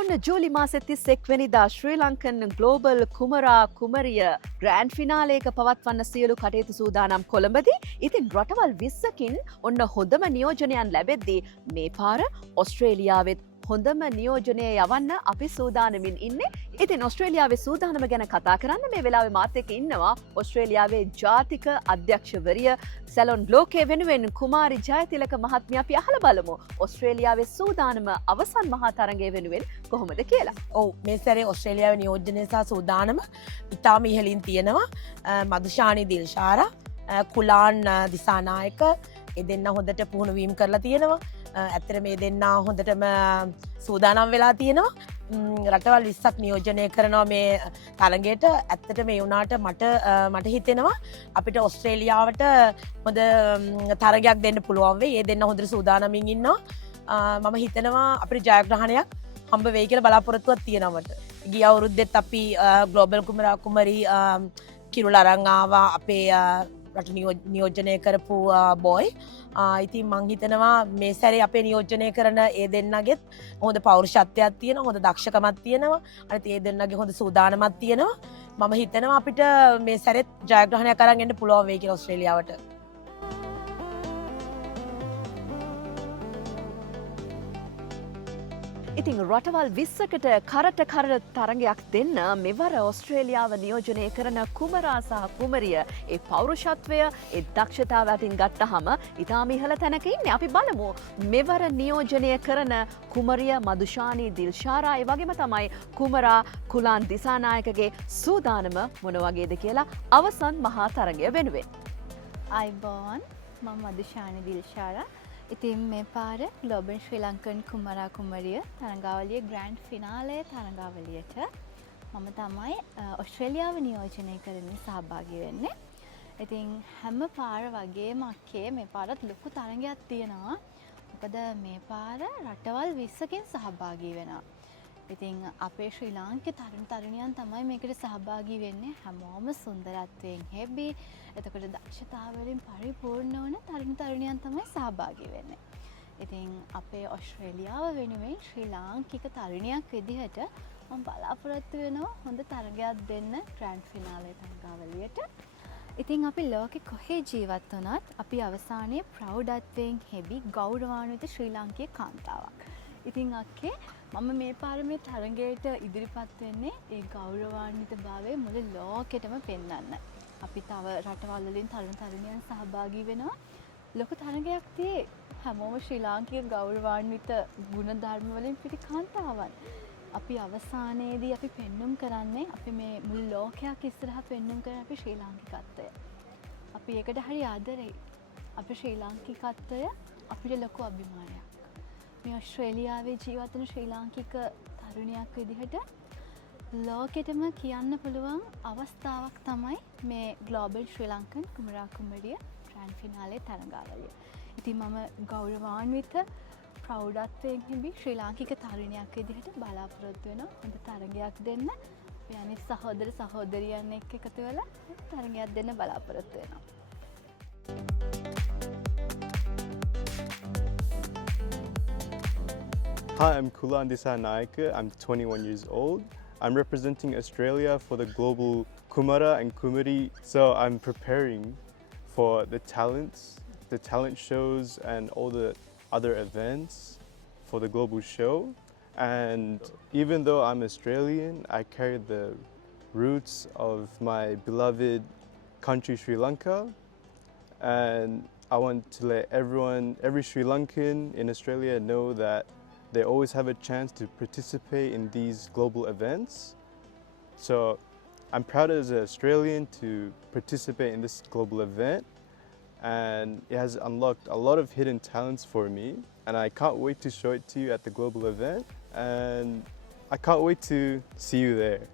ඔන්න ජූලි මාසෙ 31 වෙනිදා ශ්‍රී Lankan global කුමරා කුමරිය grand ෆිනාලේක පවත්වන්න සියලු කටයුතු සූදානම් කොළඹදී. ඉතින් රටවල් 20කින් ඔන්න හොඳම නියෝජනයන් ලැබෙද්දී මේ පාර ඔස්ට්‍රේලියාවෙත් හොඳම නියෝජනය යවන්න අපි සූදානමින් ඉන්නේ. ඉතින් ඔස්ට්‍රේලියාවේ සූදානම ගැන කතා කරන්න මේ වෙලාවේ මාත් එක්ක ඉන්නවා ඔස්ට්‍රේලියාවේ ජාතික අධ්‍යක්ෂවරිය සැලොන් ග්ලෝකේ වෙනුවෙන් කුමාරි ජයතිලක මහත්මිය. අපි අහලා බලමු ඔස්ට්‍රේලියාවේ සූදානම අවසන් මහා තරඟය වෙනුවෙන් කොහොමද කියලා. ඔව් මේ සැරේ ඔස්ට්‍රේලියාවේ නියෝජනය සහ සූදානම ඉතාම ඉහළින් තියෙනවා. මදුෂානි දිල්ෂාරා, කුලාන් දිසානායක දෙන්න හොඳට පුහුණුවීම් කරලා තියෙනවා. ඇත්තට මේ දෙන්න හොඳටම සූදානම් වෙලා තියෙනවා. රටවල් 20ක් නියෝජනය කරනවා මේ තරගයට. ඇත්තට මේ වුණාට මට හිතෙනවා අපිට ඔස්ට්‍රේලියාවට හොඳ තරගයක් දෙන්න පුළුවන් වෙයි. ඒ දෙන්න හොඳට සූදානමින් ඉන්නවා. මම හිතනවා අපිට ජයග්‍රහණයක් හම්බ වෙයි කියලා බලාපොරොත්තුවක් තියෙනවා මට. ගිය අවුරුද්දෙත් අපි ග්ලෝබල් කුමරා කුමරි කිරුළ අරන් ආවා අපේ රට නියෝජනය කරපු බොයි. ඉතින් මං හිතනවා මේ සැරේ අපේ නියෝජනය කරන ඒ දෙන්නගෙත් හොඳ පෞරුෂත්වයක් තියෙනවා, හොඳ දක්ෂකමක් තියෙනවා. අනිත් ඒ දෙන්නගේ හොඳ සූදානමක් තියෙනවා. මම හිතනවා අපිට මේ සැරේත් ජයග්‍රහණයක් අරන් එන්න පුළුවන් වෙයි කියලා ඔස්ට්‍රේලියාවට. ඉතින් රටවල් 20කට කරට කර තරගයක් දෙන්න මෙවර ඔස්ට්‍රේලියාව නියෝජනය කරන කුමරා සහ කුමරිය ඒ පෞරුෂත්වය ඒ දක්ෂතාව අතින් ගත්තහම ඉතාම ඉහළ තැනක ඉන්නේ. අපි බලමු මෙවර නියෝජනය කරන කුමරිය මදුෂානි දිල්ෂාරා ඒ වගේම තමයි කුමරා කුලාන් දිසානායකගේ සූදානම මොන වගේද කියලා අවසන් මහා තරගය වෙනුවෙන්. අයිබෝන් මම මදුෂානි දිල්ෂාරා. ඉතින් මේ පාර ග්ලෝබල් ශ්‍රී ලංකන් කුමරා කුමරිය තරඟාවලිය ග්‍රෑන්ඩ් ෆිනාලේ තරඟාවලියට මම තමයි ඔස්ට්‍රේලියාව නියෝජනය කරමින් සහභාගී වෙන්නේ. ඉතින් හැම පාර වගේම අක්කේ මේ පාරත් ලොකු තරඟයක් තියෙනවා. මොකද මේ පාර රටවල් 20කින් සහභාගී වෙනවා. ඉතින් අපේ ශ්‍රී ලාංකික තරුණ තරුණියන් තමයි මේකට සහභාගී වෙන්නේ. හැමෝම සුන්දරත්වයෙන් හැබි එතකොට දක්ෂතාවලින් පරිපූර්ණ වන තරුණ තරුණියන් තමයි සහභාගී වෙන්නේ. ඉතින් අපේ ඔස්ට්‍රේලියාව වෙනුවෙන් ශ්‍රී ලාංකික තරුණියක් විදිහට මම බලාපොරොත්තු වෙනවා හොඳ තරගයක් දෙන්න ග්‍රෑන්ඩ් ෆිනාලේ තරගාවලියට. ඉතින් අපි ලෝකෙ කොහේ ජීවත් වුණත් අපි අවසානයේ ප්‍රෞಢත්වයෙන් හැබි ගෞරවාන්විත ශ්‍රී ලාංකීය කාන්තාවක්. ඉතින් අක්කේ මම මේ පාර මේ තරගයට ඉදිරිපත් වෙන්නේ ඒ ගෞරවාන්විත භාවය මුළු ලෝකෙටම පෙන්වන්න. අපි තව රටවල් වලින් තරුණ තරුණියන් සහභාගී වෙනවා. ලොකු තරගයක් තියේ හැමෝම ශ්‍රී ලාංකික ගෞරවාන්විත ගුණධර්ම වලින් පිරි කාන්තාවන්. අපි අවසානයේදී අපි පෙන්눔 කරන්නේ අපි මේ මුළු ලෝකයක් ඉස්සරහ පෙන්눔 කරන අපි ශ්‍රී ලාංකිකත්වය. අපි ඒකට හරි ආදරෙයි. අපි ශ්‍රී ලාංකිකත්වය අපිට ලොකු අභිමානයක්. මේ ඔස්ට්‍රේලියාවේ ජීවත් වන ශ්‍රී ලාංකික තරුණියක් විදිහට ලෝකෙටම කියන්න පුළුවන් අවස්ථාවක් තමයි මේ ග්ලෝබල් ශ්‍රී ලංකන් කුමරා කුමරිය ග්‍රෑන්ඩ් ෆිනාලේ තරඟාවලිය. ඉතින් මම ගෞරවාන්විත ප්‍රෞಢත්වයෙන් හිමි ශ්‍රී ලාංකික තරුණියක් විදිහට බලාපොරොත්තු වෙනවා හොඳ තරගයක් දෙන්න. අපි අනිත් සහෝදර සහෝදරියන් එක්ක එකතු වෙලා තරගයක් දෙන්න බලාපොරොත්තු වෙනවා. Hi, I'm Kulan Disanaika. I'm 21 years old. I'm representing Australia for the global Kumara and Kumari. So I'm preparing for the talent shows and all the other events for the global show. And even though I'm Australian, I carry the roots of my beloved country, Sri Lanka. And I want to let every Sri Lankan in Australia know that they always have a chance to participate in these global events. So I'm proud as an Australian to participate in this global event, and it has unlocked a lot of hidden talents for me, and I can't wait to show it to you at the global event, and I can't wait to see you there.